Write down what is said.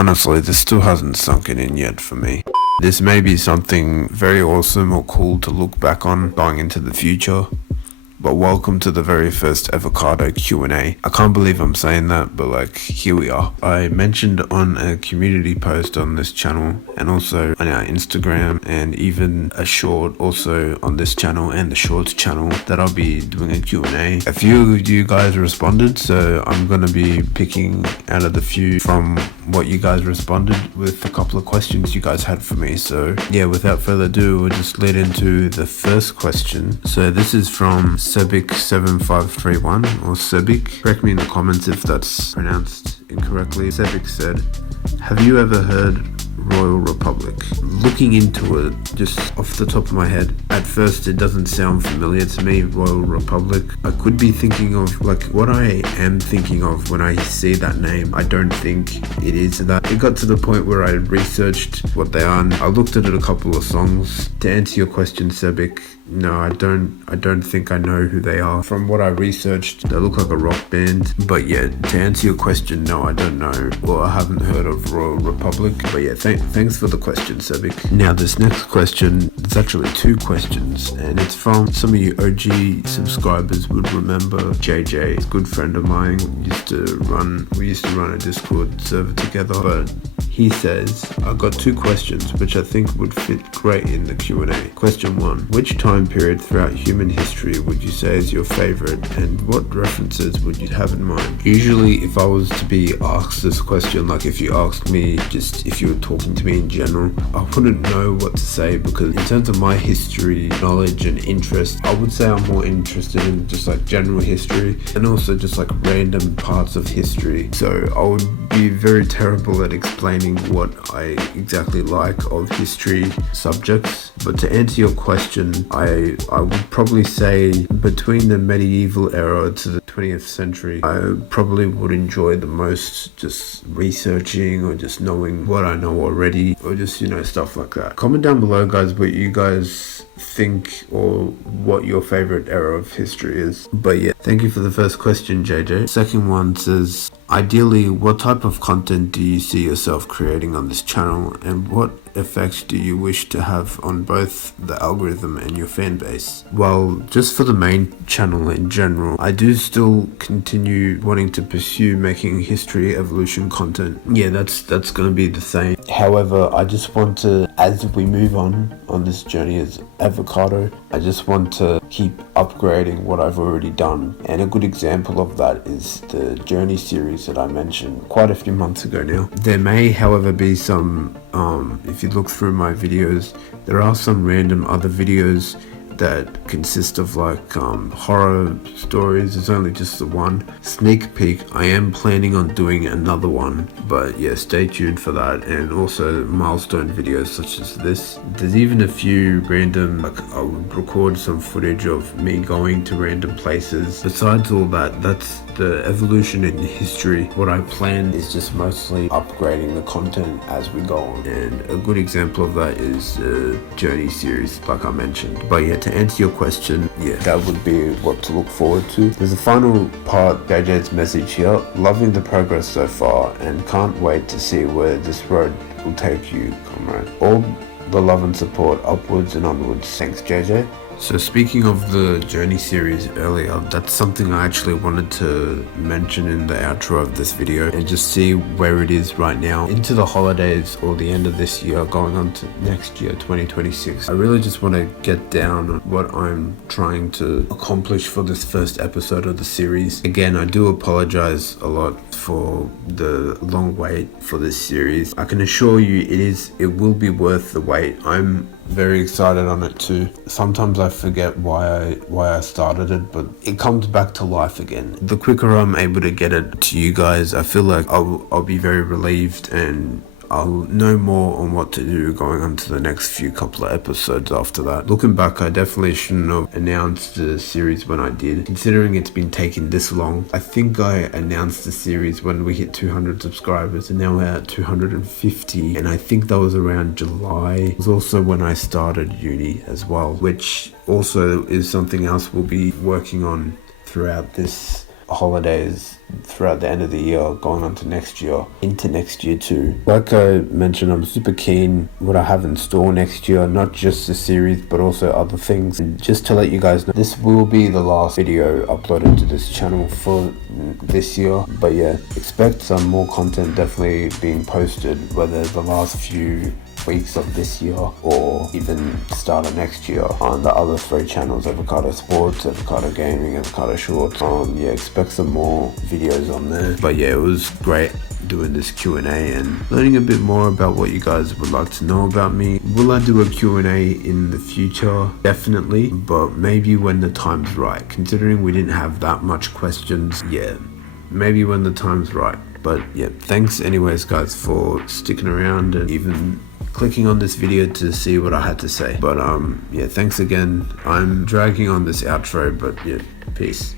Honestly, this still hasn't sunken in yet for me. This may be something very awesome or cool to look back on going into the future. But welcome to the very first EVOCADO Q&A. I can't believe I'm saying that, but like, here we are. I mentioned on a community post on this channel and also on our Instagram and even a short also on this channel and the shorts channel that I'll be doing a Q&A. A few of you guys responded, so I'm going to be picking out of the few from what you guys responded with a couple of questions you guys had for me. So yeah, without further ado, we'll just lead into the first question. So this is from Sebic7531 or Sebic. Correct me in the comments if that's pronounced incorrectly. Sebic said, have you ever heard Royal Republic? Looking into it, just off the top of my head, at first it doesn't sound familiar to me, Royal Republic. I could be thinking of, like, what I am thinking of when I see that name. I don't think it is that. It got to the point where I researched what they are and I looked at it a couple of songs. To answer your question, Sebic, no, I don't think I know who they are. From what I researched, they look like a rock band. But yeah, to answer your question, no, I don't know. Well, I haven't heard of Royal Republic. But yeah, thanks for the question, Sebic. Now, this next question, it's actually two questions. And it's from some of you OG subscribers would remember JJ, a good friend of mine. We used to run a Discord server together. But he says, I've got two questions which I think would fit great in the Q&A. Question 1. Which time period throughout human history would you say is your favorite, and what references would you have in mind? Usually if I was to be asked this question, like if you asked me, just if you were talking to me in general, I wouldn't know what to say, because in terms of my history, knowledge and interest, I would say I'm more interested in just like general history and also just like random parts of history. So I would be very terrible at explaining what I exactly like of history subjects. But to answer your question, I would probably say between the medieval era to the 20th century, I probably would enjoy the most just researching or just knowing what I know already, or just, stuff like that. Comment down below, guys, what you guys think or what your favorite era of history is. But yeah, thank you for the first question, JJ. Second one says, ideally, what type of content do you see yourself creating on this channel, and what effects do you wish to have on both the algorithm and your fan base? Well, just for the main channel in general, I do still continue wanting to pursue making history evolution content. Yeah, that's going to be the same. However, I just want to, as we move on this journey as EVOCADO, I just want to keep upgrading what I've already done. And a good example of that is the journey series that I mentioned quite a few months ago now. There may, however, be some, if you look through my videos, there are some random other videos that consist of like horror stories. It's only just the one. Sneak peek, I am planning on doing another one, but yeah, stay tuned for that. And also milestone videos such as this. There's even a few random, like I would record some footage of me going to random places. Besides all that, that's the evolution in history. What I plan is just mostly upgrading the content as we go on, and a good example of that is the journey series, like I mentioned. But yeah, to answer your question, yeah, that would be what to look forward to. There's a final part, JJ's message here. Loving the progress so far and can't wait to see where this road will take you, comrade. All the love and support upwards and onwards. Thanks, JJ. So speaking of the journey series earlier, that's something I actually wanted to mention in the outro of this video and just see where it is right now into the holidays or the end of this year going on to next year, 2026. I really just want to get down on what I'm trying to accomplish for this first episode of the series. Again, I do apologize a lot for the long wait for this series. I can assure you it will be worth the wait. I'm very excited on it too. Sometimes I forget why I started it, but it comes back to life again. The quicker I'm able to get it to you guys, I feel like I'll be very relieved, and I'll know more on what to do going on to the next few couple of episodes after that. Looking back, I definitely shouldn't have announced the series when I did, considering it's been taking this long. I think I announced the series when we hit 200 subscribers, and now we're at 250, and I think that was around July. It was also when I started uni as well, which also is something else we'll be working on throughout this holidays throughout the end of the year, going on to next year, into next year too. Like I mentioned, I'm super keen what I have in store next year, not just the series but also other things. And just to let you guys know, this will be the last video uploaded to this channel for this year, but yeah, expect some more content definitely being posted, whether the last few weeks of this year or even start of next year on the other 3 channels: Avocado Sports, Avocado Gaming, Avocado Shorts. Yeah, expect some more videos on there. But yeah, it was great doing this Q&A and learning a bit more about what you guys would like to know about me. Will I do a Q&A in the future? Definitely, but maybe when the time's right. Considering we didn't have that much questions, yeah, maybe when the time's right. But yeah, thanks anyways guys for sticking around and even clicking on this video to see what I had to say. But yeah, thanks again. I'm dragging on this outro, but yeah, peace.